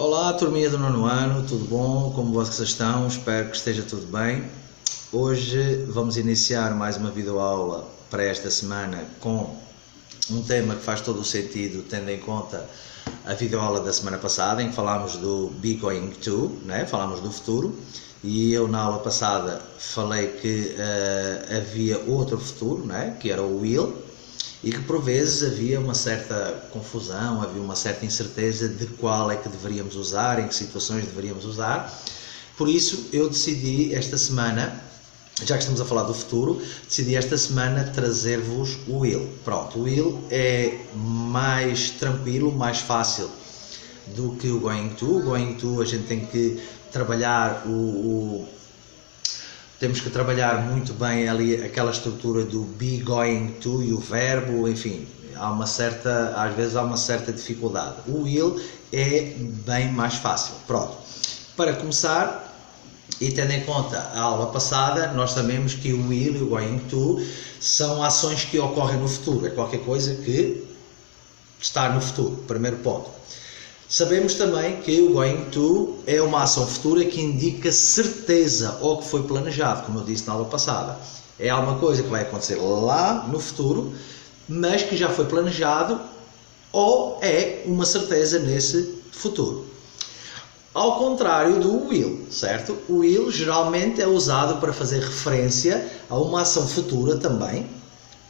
Olá, turminha do nono ano, tudo bom? Como vocês estão? Espero que esteja tudo bem. Hoje vamos iniciar mais uma videoaula para esta semana com um tema que faz todo o sentido, tendo em conta a videoaula da semana passada, em que falámos do Be Going To, né? Falámos do futuro, e eu na aula passada falei que havia outro futuro, né? Que era o Will, e que por vezes havia uma certa confusão, havia uma certa incerteza de qual é que deveríamos usar, em que situações deveríamos usar. Por isso eu decidi esta semana, já que estamos a falar do futuro, decidi esta semana trazer-vos o will. Pronto, o will é mais tranquilo, mais fácil do que o going to. O going to a gente tem que trabalhar temos que trabalhar muito bem ali aquela estrutura do be going to e o verbo, enfim, às vezes há uma certa dificuldade. O will é bem mais fácil. Pronto, para começar, e tendo em conta a aula passada, nós sabemos que o will e o going to são ações que ocorrem no futuro, é qualquer coisa que está no futuro, primeiro ponto. Sabemos também que o going to é uma ação futura que indica certeza ou que foi planejado, como eu disse na aula passada. É alguma coisa que vai acontecer lá no futuro, mas que já foi planejado ou é uma certeza nesse futuro. Ao contrário do will, certo? O will geralmente é usado para fazer referência a uma ação futura também,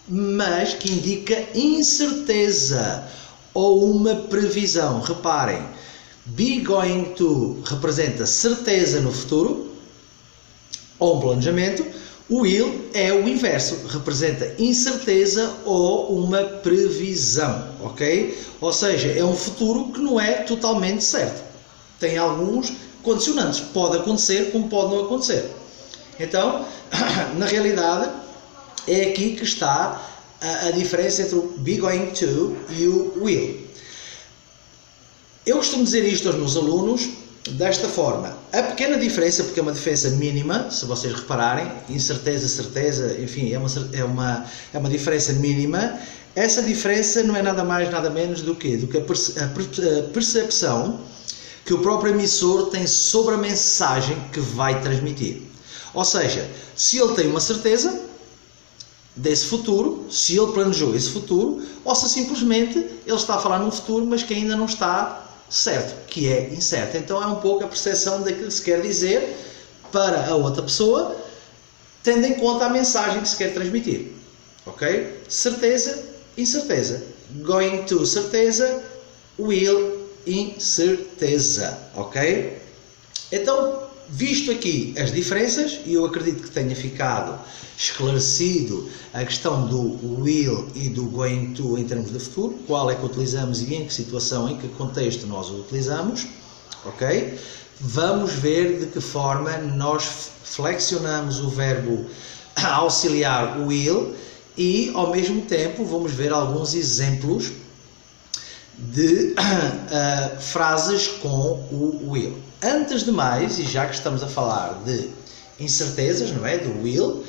mas que indica incerteza ou uma previsão. Reparem, be going to representa certeza no futuro ou um planejamento. O will é o inverso, representa incerteza ou uma previsão, ok? Ou seja, é um futuro que não é totalmente certo. Tem alguns condicionantes, pode acontecer como pode não acontecer. Então, na realidade, é aqui que está a diferença entre o be going to e o will. Eu costumo dizer isto aos meus alunos desta forma. A pequena diferença, porque é uma diferença mínima, se vocês repararem, incerteza, certeza, enfim, é uma diferença mínima. Essa diferença não é nada mais, nada menos do que a percepção que o próprio emissor tem sobre a mensagem que vai transmitir. Ou seja, se ele tem uma certeza desse futuro, se ele planejou esse futuro, ou se simplesmente ele está a falar num futuro, mas que ainda não está certo, que é incerto. Então é um pouco a percepção daquilo que se quer dizer para a outra pessoa, tendo em conta a mensagem que se quer transmitir. Ok? Certeza, incerteza. Going to, certeza. Will, incerteza. Ok? Então, visto aqui as diferenças, e eu acredito que tenha ficado esclarecido a questão do will e do going to em termos de futuro, qual é que utilizamos e em que situação, em que contexto nós o utilizamos, ok? Vamos ver de que forma nós flexionamos o verbo auxiliar will e, ao mesmo tempo, vamos ver alguns exemplos de frases com o will. Antes de mais, e já que estamos a falar de incertezas, não é? Do will,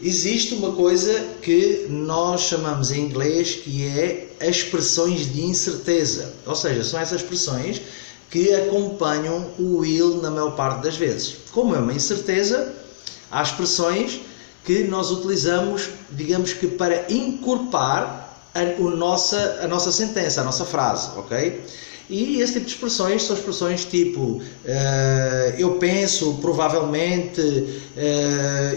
existe uma coisa que nós chamamos em inglês que é as expressões de incerteza. Ou seja, são essas expressões que acompanham o will na maior parte das vezes. Como é uma incerteza, há expressões que nós utilizamos, digamos que para encorpar a nossa sentença, a nossa frase, ok? E esse tipo de expressões são expressões tipo eu penso, provavelmente,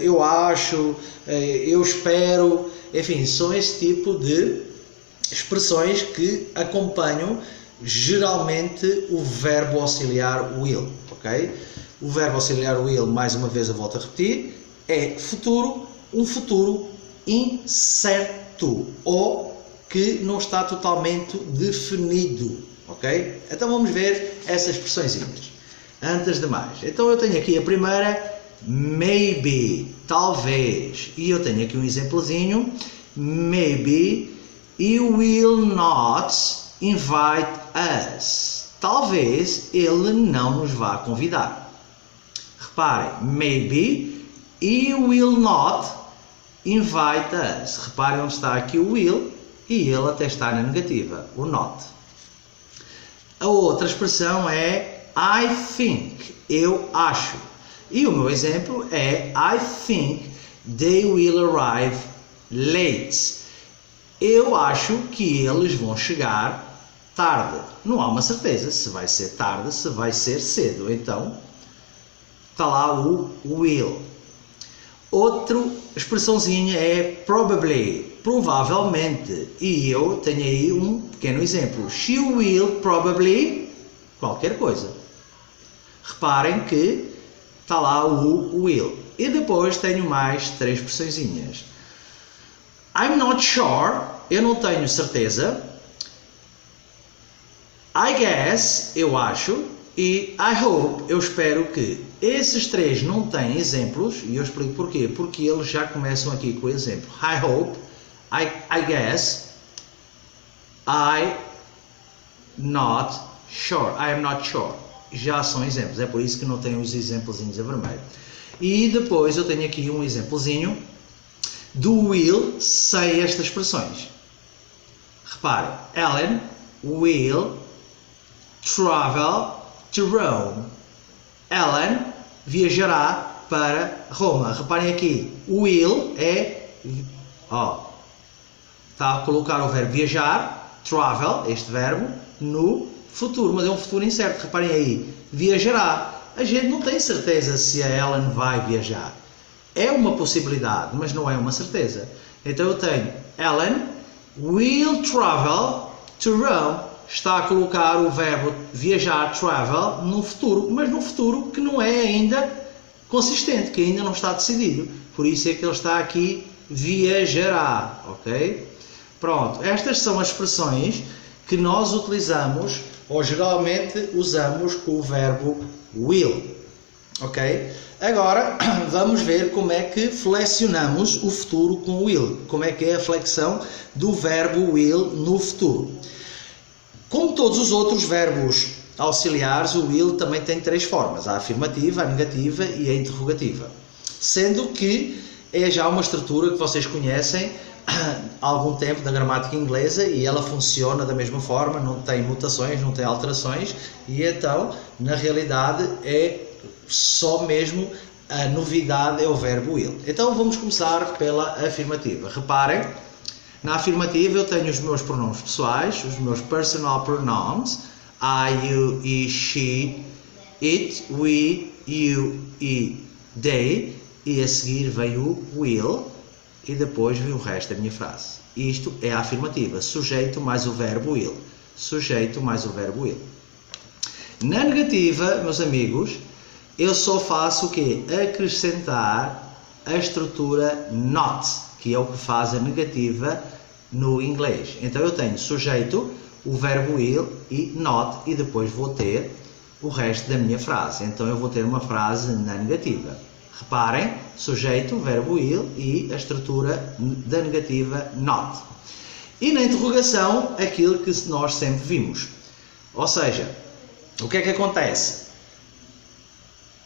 eu acho, eu espero, enfim, são esse tipo de expressões que acompanham geralmente o verbo auxiliar will, ok? O verbo auxiliar will, mais uma vez eu volto a repetir, é futuro, um futuro incerto ou que não está totalmente definido, ok? Então vamos ver essas expressões. Antes de mais, então eu tenho aqui a primeira, maybe, talvez, e eu tenho aqui um exemplozinho, maybe he will not invite us. Talvez ele não nos vá convidar. Reparem, maybe he will not invite us. Reparem onde está aqui o will e ele até está na negativa, o not. A outra expressão é I think, eu acho. E o meu exemplo é I think they will arrive late. Eu acho que eles vão chegar tarde. Não há uma certeza se vai ser tarde, se vai ser cedo. Então, está lá o will. Outra expressãozinha é probably, provavelmente. E eu tenho aí um pequeno exemplo. She will probably qualquer coisa. Reparem que está lá o will. E depois tenho mais 3 expressõezinhas. I'm not sure, eu não tenho certeza. I guess, eu acho. E I hope, eu espero que. Esses 3 não têm exemplos, e eu explico porquê. Porque eles já começam aqui com o exemplo. I hope, I guess, I not sure. I am not sure. Já são exemplos, é por isso que não tenho os exemplozinhos a vermelho. E depois eu tenho aqui um exemplozinho do will sem estas expressões. Reparem, Ellen will travel to Rome. Ellen viajará para Roma. Reparem aqui, o will é, está a colocar o verbo viajar, travel, este verbo, no futuro, mas é um futuro incerto. Reparem aí, viajará. A gente não tem certeza se a Ellen vai viajar. É uma possibilidade, mas não é uma certeza. Então eu tenho Ellen will travel to Rome. Está a colocar o verbo viajar, travel, no futuro, mas no futuro que não é ainda consistente, que ainda não está decidido. Por isso é que ele está aqui viajará, ok? Pronto, estas são as expressões que nós utilizamos, ou geralmente usamos com o verbo will, ok? Agora vamos ver como é que flexionamos o futuro com o will, como é que é a flexão do verbo will no futuro. Como todos os outros verbos auxiliares, o will também tem 3 formas, a afirmativa, a negativa e a interrogativa, sendo que é já uma estrutura que vocês conhecem há algum tempo da gramática inglesa e ela funciona da mesma forma, não tem mutações, não tem alterações, e então, na realidade, é só mesmo a novidade é o verbo will. Então vamos começar pela afirmativa. Reparem, na afirmativa eu tenho os meus pronomes pessoais, os meus personal pronouns, I, you, he, she, it, we, you e they, e a seguir vem o will e depois vem o resto da minha frase. Isto é a afirmativa, sujeito mais o verbo will, sujeito mais o verbo will. Na negativa, meus amigos, eu só faço o quê? Acrescentar a estrutura not, que é o que faz a negativa no inglês. Então eu tenho sujeito, o verbo will e not, e depois vou ter o resto da minha frase. Então eu vou ter uma frase na negativa. Reparem, sujeito, verbo will e a estrutura da negativa not. E na interrogação, aquilo que nós sempre vimos. Ou seja, o que é que acontece?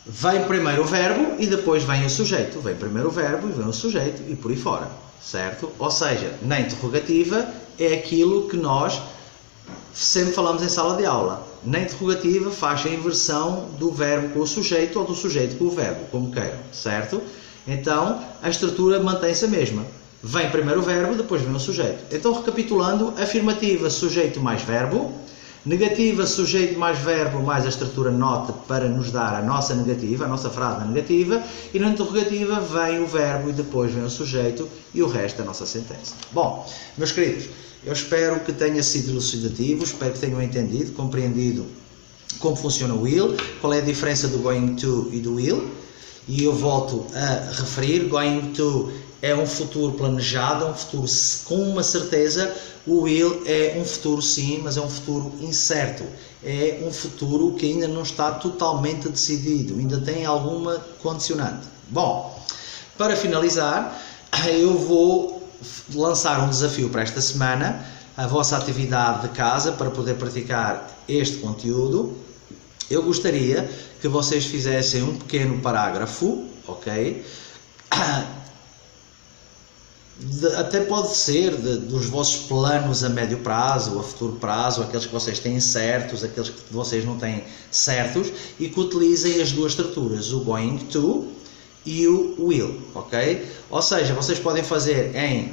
Vem primeiro o verbo e depois vem o sujeito. Vem primeiro o verbo e vem o sujeito e por aí fora. Certo? Ou seja, na interrogativa é aquilo que nós sempre falamos em sala de aula. Na interrogativa faz a inversão do verbo com o sujeito ou do sujeito com o verbo, como queiram. Certo? Então, a estrutura mantém-se a mesma. Vem primeiro o verbo, depois vem o sujeito. Então, recapitulando, afirmativa, sujeito mais verbo. Negativa, sujeito mais verbo mais a estrutura not para nos dar a nossa negativa, a nossa frase na negativa. E na interrogativa vem o verbo e depois vem o sujeito e o resto da nossa sentença. Bom, meus queridos, eu espero que tenha sido elucidativo, espero que tenham entendido, compreendido como funciona o will, qual é a diferença do going to e do will. E eu volto a referir, going to é um futuro planejado, é um futuro com uma certeza. O will é um futuro sim, mas é um futuro incerto. É um futuro que ainda não está totalmente decidido, ainda tem alguma condicionante. Bom, para finalizar, eu vou lançar um desafio para esta semana, a vossa atividade de casa para poder praticar este conteúdo. Eu gostaria que vocês fizessem um pequeno parágrafo, ok? até pode ser dos vossos planos a médio prazo, a futuro prazo, aqueles que vocês têm certos, aqueles que vocês não têm certos, e que utilizem as duas estruturas, o going to e o will, ok? Ou seja, vocês podem fazer em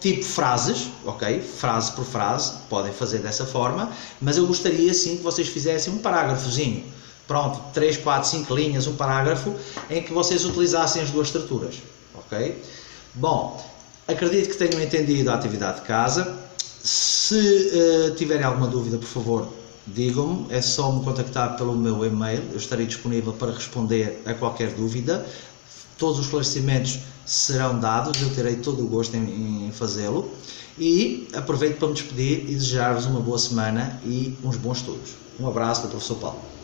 tipo frases, ok? Frase por frase, podem fazer dessa forma, mas eu gostaria sim que vocês fizessem um parágrafozinho, pronto, 3, 4, 5 linhas, um parágrafo, em que vocês utilizassem as duas estruturas, ok? Bom, acredito que tenham entendido a atividade de casa. Se tiverem alguma dúvida, por favor, digam-me, é só me contactar pelo meu e-mail, eu estarei disponível para responder a qualquer dúvida. Todos os esclarecimentos serão dados, eu terei todo o gosto em fazê-lo. E aproveito para me despedir e desejar-vos uma boa semana e uns bons estudos. Um abraço do professor Paulo.